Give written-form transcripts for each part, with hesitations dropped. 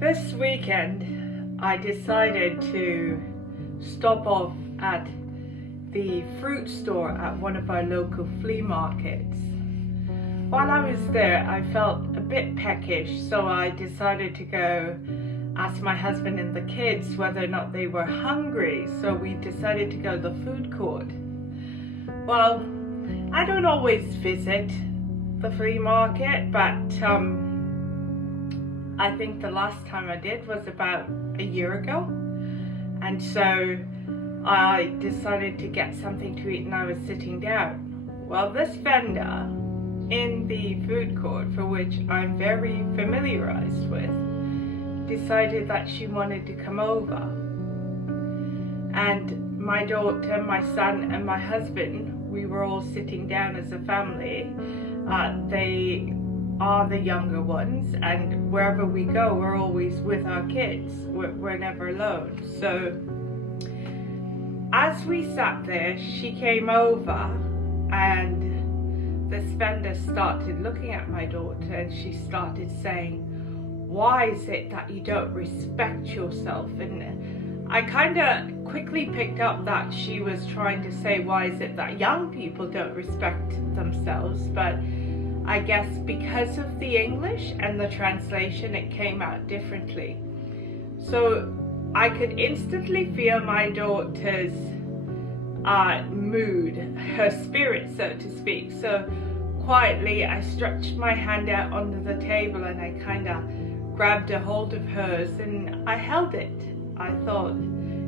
This weekend, I decided to stop off at the fruit store at one of our local flea markets. While I was there, I felt a bit peckish, so I decided to go ask my husband and the kids whether or not they were hungry, so we decided to go to the food court. Well, I don't always visit the flea market, but I think the last time I did was about a year ago, and so I decided to get something to eat and I was sitting down. Well, this vendor in the food court, for which I'm very familiarized with, decided that she wanted to come over, and my daughter, my son and my husband, we were all sitting down as a family. They are the younger ones, and wherever we go we're always with our kids. We're never alone. So as we sat there, she came over and this vendor started looking at my daughter and she started saying, "Why is it that you don't respect yourself?" And I kind of quickly picked up that she was trying to say, why is it that young people don't respect themselves? But I guess because of the English and the translation, it came out differently. So I could instantly feel my daughter's mood, her spirit, so to speak. So quietly I stretched my hand out onto the table and I kind of grabbed a hold of hers and I held it. I thought,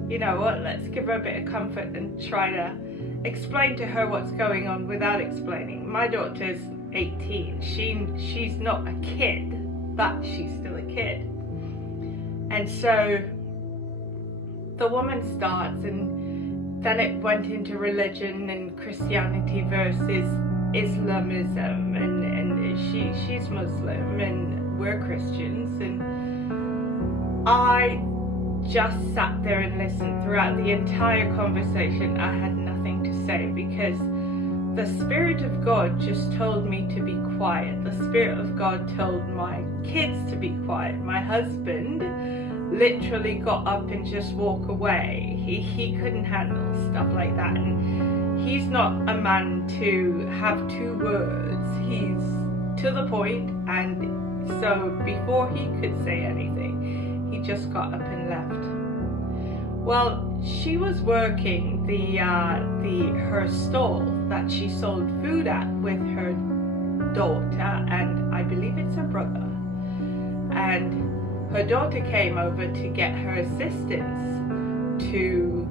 you know what, let's give her a bit of comfort and try to explain to her what's going on without explaining. My daughter's 18. She's not a kid, but she's still a kid. And so the woman starts, and then it went into religion and Christianity versus Islamism, and she's Muslim and we're Christians, and I just sat there and listened throughout the entire conversation. I had nothing to say because the Spirit of God just told me to be quiet. The Spirit of God told my kids to be quiet. My husband literally got up and just walked away. He couldn't handle stuff like that, and he's not a man to have two words. He's to the point, and so before he could say anything, he just got up and left. Well, she was working her stall that she sold food at with her daughter and I believe it's her brother. And her daughter came over to get her assistance to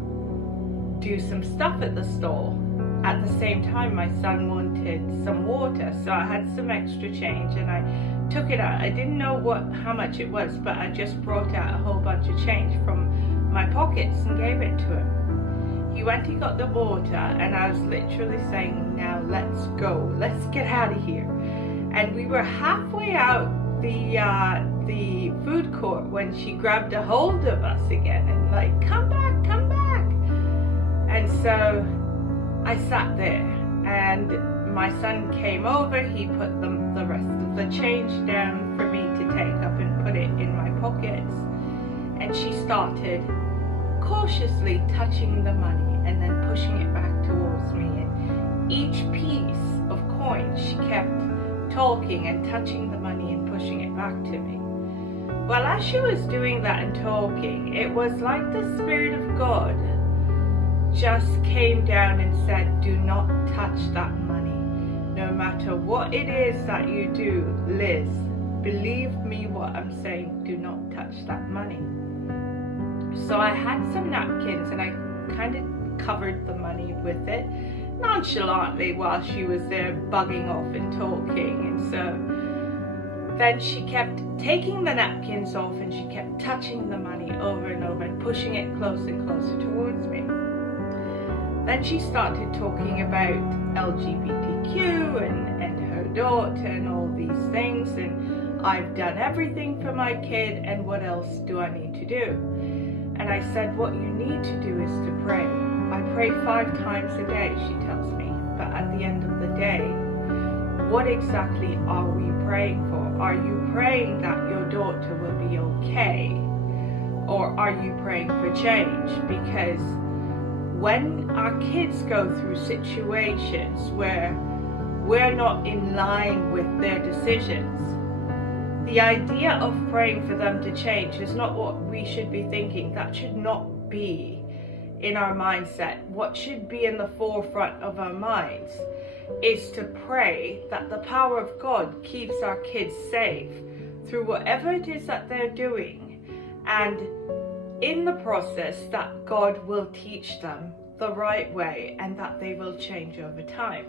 do some stuff at the stall. At the same time, my son wanted some water, so I had some extra change and I took it out. I didn't know how much it was, but I just brought out a whole bunch of change from my pockets and gave it to him. He went and got the water and I was literally saying, now let's go, let's get out of here. And we were halfway out the food court when she grabbed a hold of us again and like, come back, come back. And so I sat there and my son came over, he put the rest of the change down for me to take up and put it in my pockets. And she started cautiously touching the money and then pushing it back towards me. And each piece of coin, she kept talking and touching the money and pushing it back to me. Well, as she was doing that and talking, it was like the Spirit of God just came down and said, do not touch that money. No matter what it is that you do, Liz, believe me what I'm saying, do not touch that money. So I had some napkins and I kind of covered the money with it nonchalantly while she was there bugging off and talking. And so then she kept taking the napkins off and she kept touching the money over and over and pushing it closer and closer towards me. Then she started talking about LGBTQ and her daughter and all these things, and I've done everything for my kid and what else do I need to do? And I said, what you need to do is to pray. I pray 5 times a day, she tells me. But at the end of the day, what exactly are we praying? praying for? Are you praying that your daughter will be okay? Or are you praying for change? Because when our kids go through situations where we're not in line with their decisions, the idea of praying for them to change is not what we should be thinking. That should not be in our mindset. What should be in the forefront of our minds is to pray that the power of God keeps our kids safe through whatever it is that they're doing, and in the process that God will teach them the right way and that they will change over time.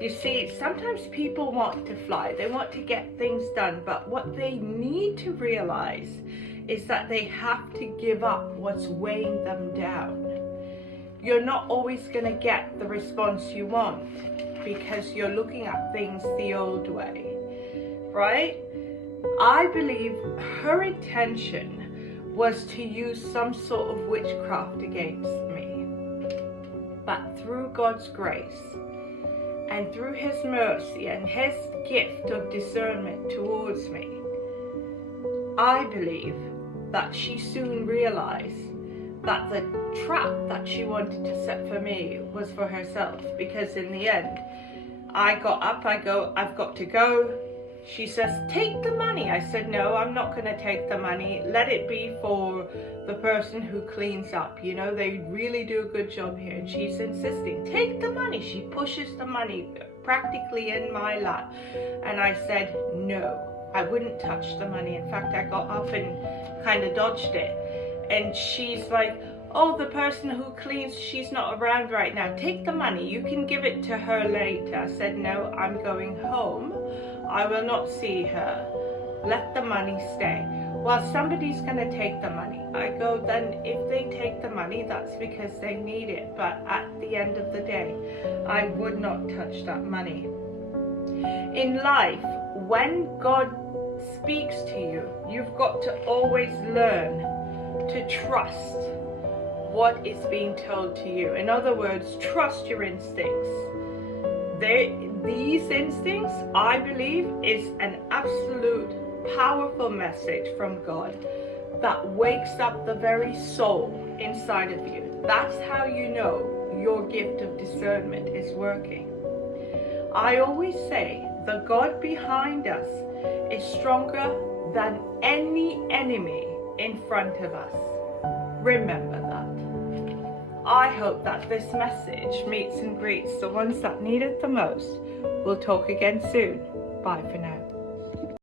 You see, sometimes people want to fly, they want to get things done, but what they need to realize is that they have to give up what's weighing them down. You're not always going to get the response you want because you're looking at things the old way, right? I believe her intention was to use some sort of witchcraft against me. But through God's grace and through His mercy and His gift of discernment towards me, I believe that she soon realized that the trap that she wanted to set for me was for herself. Because in the end, I got up, I've got to go. She says, take the money. I said, no, I'm not going to take the money. Let it be for the person who cleans up. You know, they really do a good job here. And she's insisting, take the money. She pushes the money practically in my lap. And I said, no, I wouldn't touch the money. In fact, I got up and kind of dodged it. And she's like, oh, the person who cleans, she's not around right now. Take the money. You can give it to her later. I said, no, I'm going home. I will not see her. Let the money stay. Well, somebody's going to take the money. I go, then if they take the money, that's because they need it. But at the end of the day, I would not touch that money. In life, when God speaks to you, you've got to always learn to trust what is being told to you. In other words, trust your instincts. These instincts, I believe, is an absolute powerful message from God that wakes up the very soul inside of you. That's how you know your gift of discernment is working. I always say the God behind us is stronger than any enemy in front of us. Remember that. I hope that this message meets and greets the ones that need it the most. We'll talk again soon. Bye for now.